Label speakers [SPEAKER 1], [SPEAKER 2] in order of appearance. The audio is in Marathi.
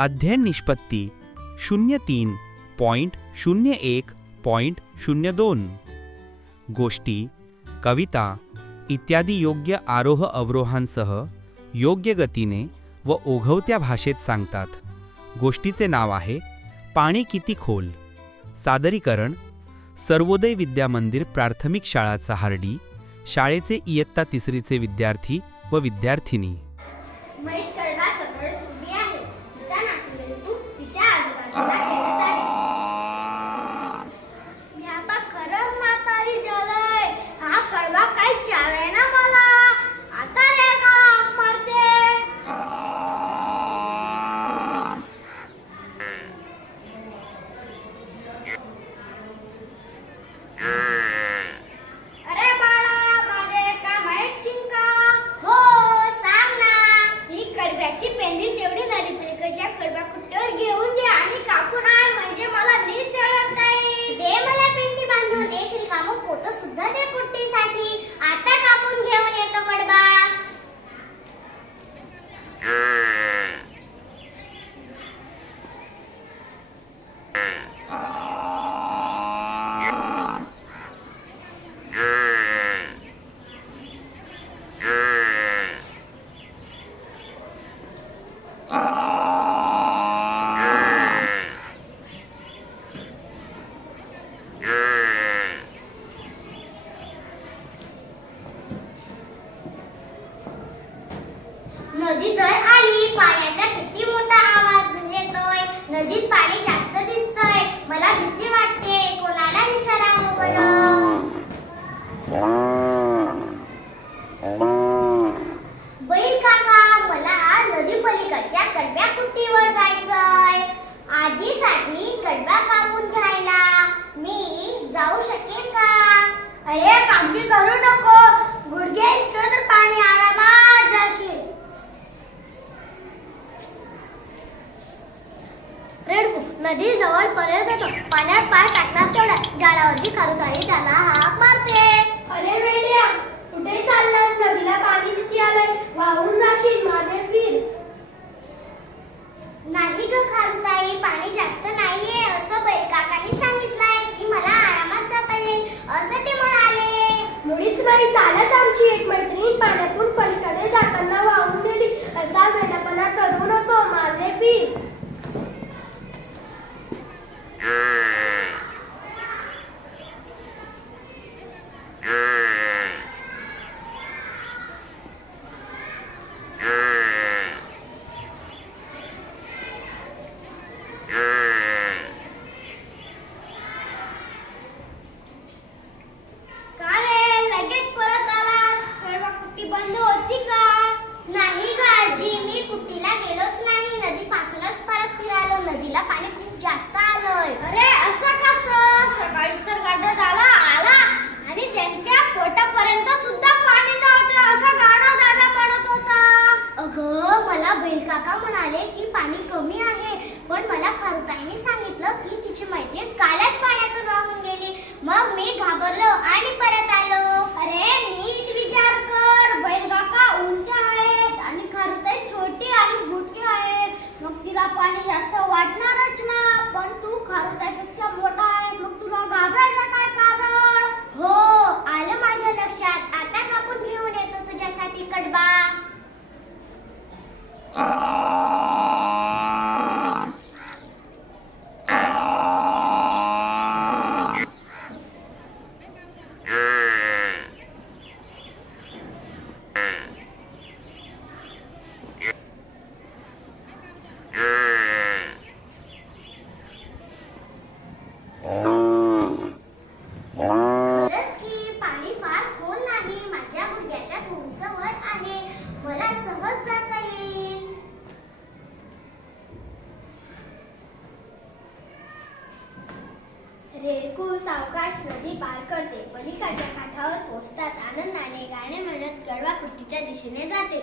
[SPEAKER 1] अध्ययन निष्पत्ती शून्य तीन पॉईंट शून्य एक पॉईंट शून्य दोन. गोष्टी कविता इत्यादी योग्य आरोह अवरोहांसह योग्य गतीने व ओघवत्या भाषेत सांगतात. गोष्टीचे नाव आहे पाणी किती खोल? सादरीकरण सर्वोदय विद्या मंदिर प्राथमिक शाळा चहार्डी शाळेचे इयत्ता तिसरीचे विद्यार्थी व विद्यार्थिनी.
[SPEAKER 2] नदी तर आली पाण्याचा किती मोठा आवाज येतोय. नदीत पाणी जास्त दिसतंय. मला भीती वाटते. कोणाला विचारावं बरं? बैल काका मला नदी पलीकडच्या कडब्या कुट्टीवर जायचंय? आजीसाठी कडबा कापून घ्यायला. मी जाऊ शकेन का? अरे कामजी करू नको. रेडकू नदी जवळ पर्यंत येतो. पाण्यात पाय टाकणार तेवढ्या. झाडावरची खारुताई त्याला हाक मारते.
[SPEAKER 3] अरे वेड्या कुठे चाललं नदीला पाणी किती आलंय वाहून जाशील मागे फिर
[SPEAKER 2] नाही ग खारुताई पाणी जास्त नाहीये असं बैलकाकांनी सांगितलंय की मला आरामात जाता येईल असं ते म्हणाले
[SPEAKER 3] मुळीच नाही कालच आमची एक मैत्रीण पाण्यातून पलीकडे जाताना वाहून गेली असा वेडापणा करू नको माझे फिर
[SPEAKER 2] का रे लगेच परत आला कडवा कुट्टी बंद होती का? नाही गाजी मी कुट्टीला गेलोच नाही. नदीपासूनच परत फिरालो नदीला पाणी खूप जास्त आलंय. अरे असं कसं सकाळी तर गाडत आला आला आणि त्यांच्या पोटापर्यंत सुद्धा पाणी नव्हतं. असं गाणं दादा म्हणत होता. अगं मला बैलकाका म्हणाले की पाणी कमी आहे पण मला खारुताईने सांगितलं की तिची मैत्रीण कालच पाण्यातून वाहून गेली. मग मी घाबरलो आणि परत आलो अरे नीट विचार कर बैल काका उंच आहेत आणि खारुताई छोटी आणि बुटकी आहेत मग तिला पाणी जास्त वाटणारच ना पण तू खारुताईपेक्षा मोठा आहे मग तुला घाबरायचं काय कारण हो आलं माझ्या लक्षात आता कापून घेऊन येतो तुझ्यासाठी कडबा खरंच की पाणी फार खोल नाही माझ्या गुडघ्याच्या थोडंसं वर आहे मला सहज जाता येईल रेडकू सावकाश नदी पार करते. पलीकडच्या काठावर पोचताच आनंदाने गाणे म्हणत गडवा कुट्टीच्या दिशेने जाते.